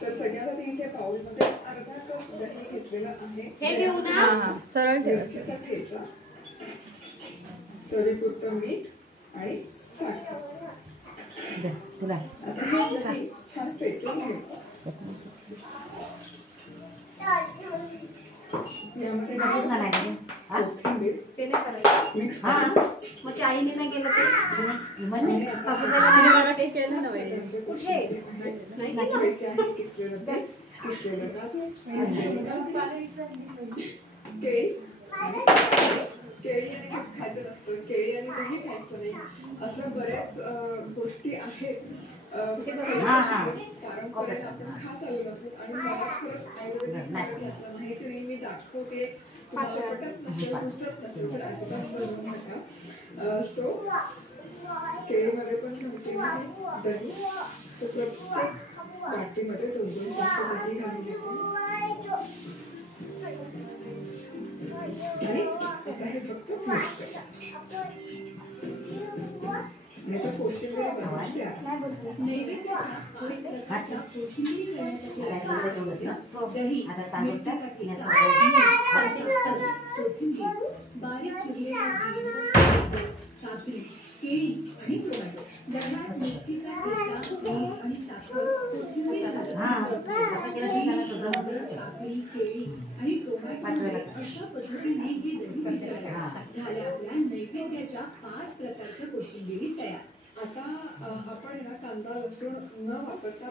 तर सगळ्यात इथे बाउलमध्ये अर्धा कप दही घेतलेला आहे. हे घेऊ ना. हां सरळ ठेवायचं. ठेचा, चवीपुरतं मीठ आणि साखर. आता हे दही छान फेटून घ्यायचं. यामध्ये कोथिंबीर ते नाही करायचं. मिक्स मग ते आईने नाही केलं ते सासूबाईला ते केलं ना बाई. कुठे नाही घ्यायचे आहे. किसलेलं तेल, किसलेलं गाजर, केळी केळी आणि दूध खायचं नसतं, केळी आणि दही खायचं नाही, अशा बऱ्याच गोष्टी आहेत पारंपरिक आपण खात आलेलो आहोत. आणि मला खरंच आयुर्वेदिक नाही तरी मी दाखवते. तुम्हाला वाटत नसेल, रुचत नसेल तर अजिबात बनवू नका. सो केळीमध्ये पण घालते दही. तर प्रत्येक वाटीमध्ये 2-2 चमचे दही घालून घेते. आणि आता हे फक्त मिक्स करा. नाही तर कोशिंबीर बनवायची आहे. अशा पद्धतीने ही झाल्या नैवेद्याच्या 5 प्रकारच्या कोशिंबिरी तयार. आता आपण कांदा लसूण न वापरता